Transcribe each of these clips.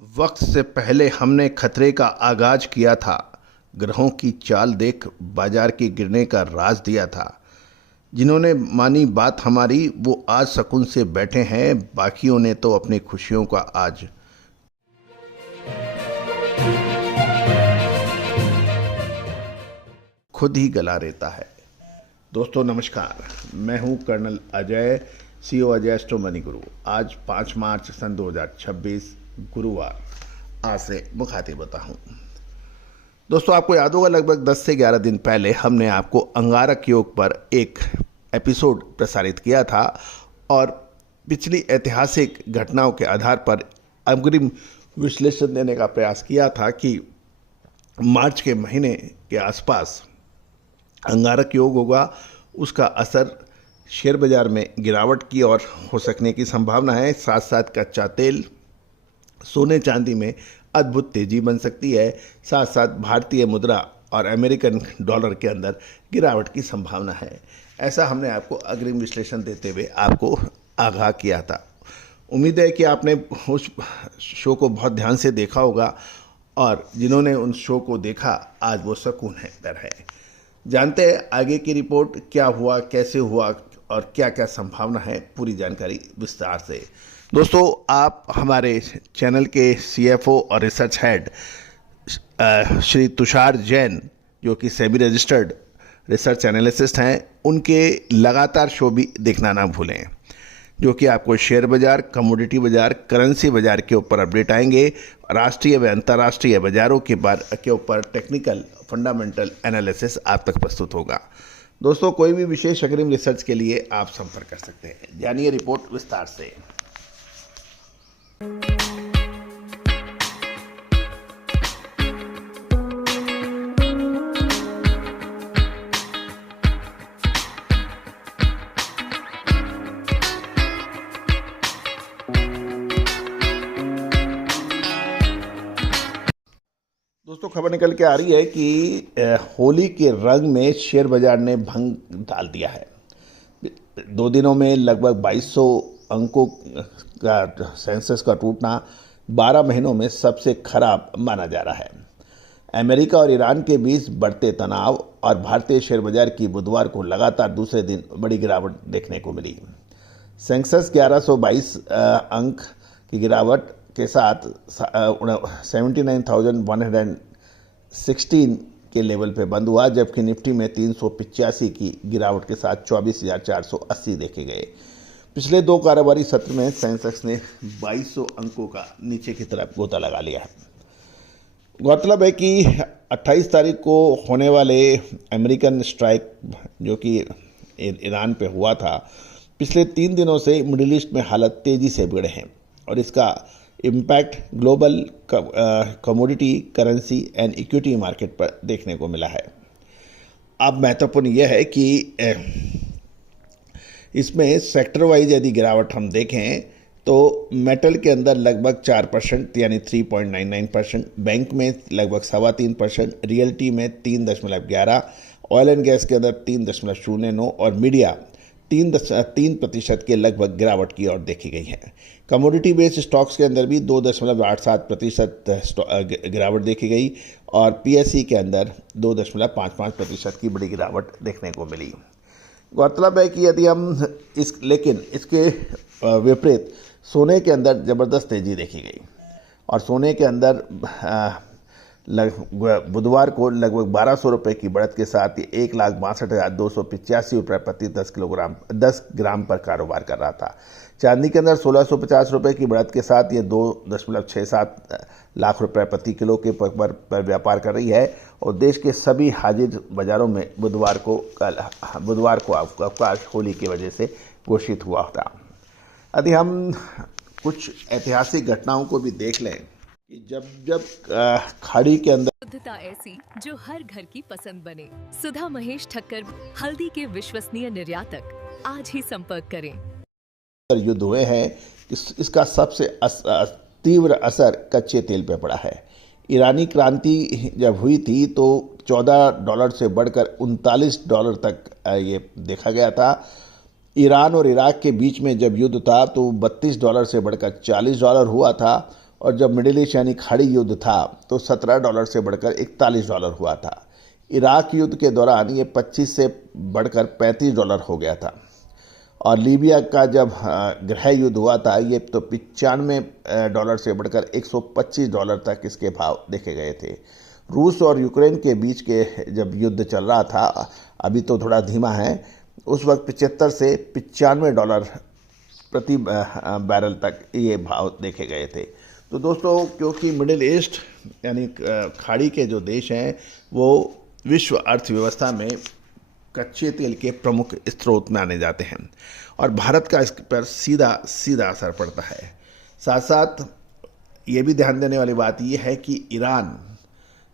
वक्त से पहले हमने खतरे का आगाज किया था। ग्रहों की चाल देख बाजार के गिरने का राज दिया था। जिन्होंने मानी बात हमारी वो आज सुकून से बैठे हैं, बाकियों ने तो अपनी खुशियों का आज खुद ही गला रहता है। दोस्तों नमस्कार, मैं हूं colonel Ajay, CO Ajay Astro Money Guru. आज 5 मार्च सन 2026 गुरुवार, आज से मुखातिब होता हूं। दोस्तों आपको याद होगा लगभग 10 से 11 दिन पहले हमने आपको अंगारक योग पर एक एपिसोड प्रसारित किया था और पिछली ऐतिहासिक घटनाओं के आधार पर अग्रिम विश्लेषण देने का प्रयास किया था कि मार्च के महीने के आसपास अंगारक योग होगा, उसका असर शेयर बाजार में गिरावट की ओर हो सकने की संभावना है। साथ साथ कच्चा तेल, सोने चांदी में अद्भुत तेजी बन सकती है। साथ साथ भारतीय मुद्रा और अमेरिकन डॉलर के अंदर गिरावट की संभावना है। ऐसा हमने आपको अग्रिम विश्लेषण देते हुए आपको आगाह किया था। उम्मीद है कि आपने उस शो को बहुत ध्यान से देखा होगा और जिन्होंने उन शो को देखा आज वो सुकून है दर है। जानते हैं आगे की रिपोर्ट क्या हुआ, कैसे हुआ और क्या क्या संभावना है, पूरी जानकारी विस्तार से। दोस्तों आप हमारे चैनल के सीएफओ और रिसर्च हेड श्री तुषार जैन, जो कि सेबी रजिस्टर्ड रिसर्च एनालिसिस्ट हैं, उनके लगातार शो भी देखना ना भूलें, जो कि आपको शेयर बाजार, कमोडिटी बाजार, करेंसी बाजार के ऊपर अपडेट आएंगे। राष्ट्रीय व अंतर्राष्ट्रीय बाजारों के ऊपर टेक्निकल फंडामेंटल एनालिसिस आप तक प्रस्तुत होगा। दोस्तों कोई भी विशेष अग्रिम रिसर्च के लिए आप संपर्क कर सकते हैं। जानिए रिपोर्ट विस्तार से। दोस्तों खबर निकल के आ रही है कि होली के रंग में शेयर बाजार ने भंग डाल दिया है। 2 दिनों में लगभग 2200 अंकों का सेंसेक्स का टूटना 12 महीनों में सबसे खराब माना जा रहा है। अमेरिका और ईरान के बीच बढ़ते तनाव और भारतीय शेयर बाजार की बुधवार को लगातार दूसरे दिन बड़ी गिरावट देखने को मिली। सेंसेक्स 1122 अंक की गिरावट के साथ 79,116 के लेवल पे बंद हुआ, जबकि निफ्टी में 385 की गिरावट के साथ 24,480 देखे गए। पिछले 2 कारोबारी सत्र में सेंसेक्स ने 2200 अंकों का नीचे की तरफ गोता लगा लिया है। गौरतलब है कि 28 तारीख को होने वाले अमेरिकन स्ट्राइक, जो कि ईरान पे हुआ था, पिछले 3 दिनों से मिडिल ईस्ट में हालत तेजी से बिगड़े हैं और इसका impact global commodity, currency and equity market पर देखने को मिला है। अब महत्वपूर्ण यह है कि इसमें सेक्टर वाइज यदि गिरावट हम देखें तो मेटल के अंदर लगभग 4% यानी 3.99%, बैंक में लगभग 3.25%, रियल्टी में 3.11%, ऑयल एंड गैस के अंदर 3.09% और मीडिया 3% के लगभग गिरावट की ओर देखी गई है। कमोडिटी बेस्ड स्टॉक्स के अंदर भी 2.87% गिरावट देखी गई और पीएसई के अंदर 2.55% की बड़ी गिरावट देखने को मिली। गौरतलब है कि यदि हम लेकिन इसके विपरीत सोने के अंदर ज़बरदस्त तेज़ी देखी गई और सोने के अंदर बुधवार को लगभग 1200 रुपये की बढ़त के साथ 1,62,285 रुपये प्रति 10 ग्राम पर कारोबार कर रहा था। चांदी के अंदर 1650 रुपये की बढ़त के साथ ये 2.67 लाख रुपये प्रति किलो के पर व्यापार कर रही है और देश के सभी हाजिर बाजारों में बुधवार को अवकाश होली की वजह से घोषित हुआ था। यदि हम कुछ ऐतिहासिक घटनाओं को भी देख लें कि जब खाड़ी के अंदर शुद्धता ऐसी जो हर घर की पसंद बने। सुधा महेश ठक्कर, हल्दी के विश्वसनीय निर्यातक। आज ही संपर्क करें। युद्ध हुए हैं, इसका सबसे तीव्र असर कच्चे तेल पे पड़ा है। ईरानी क्रांति जब हुई थी तो $14 से बढ़कर $39 तक ये देखा गया था। ईरान और इराक के बीच में जब युद्ध था तो $32 से बढ़कर $40 हुआ था और जब मिडिल ईस्ट यानी खाड़ी युद्ध था तो $17 से बढ़कर $41 हुआ था। इराक युद्ध के दौरान ये 25 से बढ़कर $35 हो गया था। और लीबिया का जब गृह युद्ध हुआ था ये तो $95 से बढ़कर $125 तक इसके भाव देखे गए थे। रूस और यूक्रेन के बीच के जब युद्ध चल रहा था, अभी तो थोड़ा धीमा है, उस वक्त 75 से $95 प्रति बैरल तक ये भाव देखे गए थे। तो दोस्तों, क्योंकि मिडिल ईस्ट यानी खाड़ी के जो देश हैं वो विश्व अर्थव्यवस्था में कच्चे तेल के प्रमुख स्रोत माने जाते हैं और भारत का इस पर सीधा असर पड़ता है। साथ साथ ये भी ध्यान देने वाली बात यह है कि ईरान,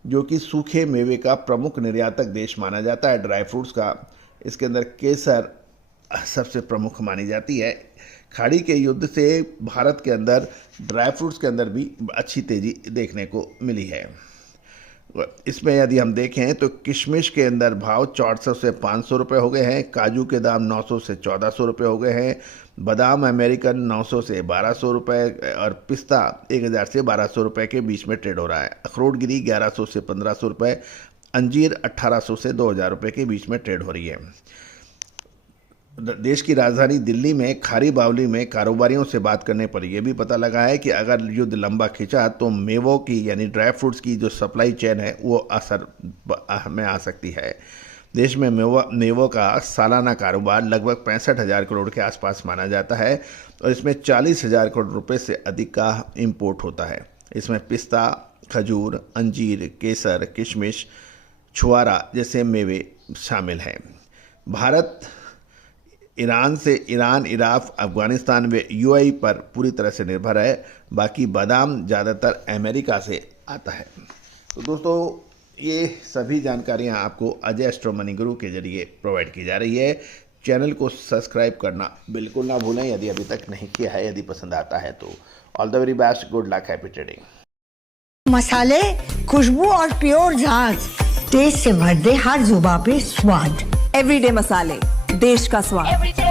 जो कि सूखे मेवे का प्रमुख निर्यातक देश माना जाता है, ड्राई फ्रूट्स का, इसके अंदर केसर सबसे प्रमुख मानी जाती है। खाड़ी के युद्ध से भारत के अंदर ड्राई फ्रूट्स के अंदर भी अच्छी तेजी देखने को मिली है। इसमें यदि हम देखें तो किशमिश के अंदर भाव 400 से 500 रुपये हो गए हैं, काजू के दाम 900 से 1400 रुपये हो गए हैं, बादाम अमेरिकन 900 से 1200 रुपये और पिस्ता 1000 से 1200 रुपये के बीच में ट्रेड हो रहा है। अखरोट गिरी 1100 से 1500 रुपये, अंजीर 1800 से 2000 रुपये के बीच में ट्रेड हो रही है। देश की राजधानी दिल्ली में खारी बावली में कारोबारियों से बात करने पर यह भी पता लगा है कि अगर युद्ध लंबा खिंचा तो मेवों की यानी ड्राई फ्रूट्स की जो सप्लाई चेन है वो असर में आ सकती है। देश में मेवों का सालाना कारोबार लगभग 65,000 करोड़ के आसपास माना जाता है और इसमें 40,000 करोड़ रुपए से अधिक का इम्पोर्ट होता है। इसमें पिस्ता, खजूर, अंजीर, केसर, किशमिश, छुआरा जैसे मेवे शामिल हैं। भारत ईरान, इराक, अफगानिस्तान व यूएई पर पूरी तरह से निर्भर है। बाकी बादाम ज़्यादातर अमेरिका से आता है। तो दोस्तों, ये सभी जानकारियां आपको अजय एस्ट्रो मनी गुरु के जरिए प्रोवाइड की जा रही है। चैनल को सब्सक्राइब करना बिल्कुल ना भूलें यदि अभी तक नहीं किया है। यदि पसंद आता है तो all the very best, good luck, happy trading. मसाले, खुशबू और प्योर झांझ, टेस्ट से भर दे हर जुबां पे स्वाद। एवरीडे मसाले, देश का स्वाद।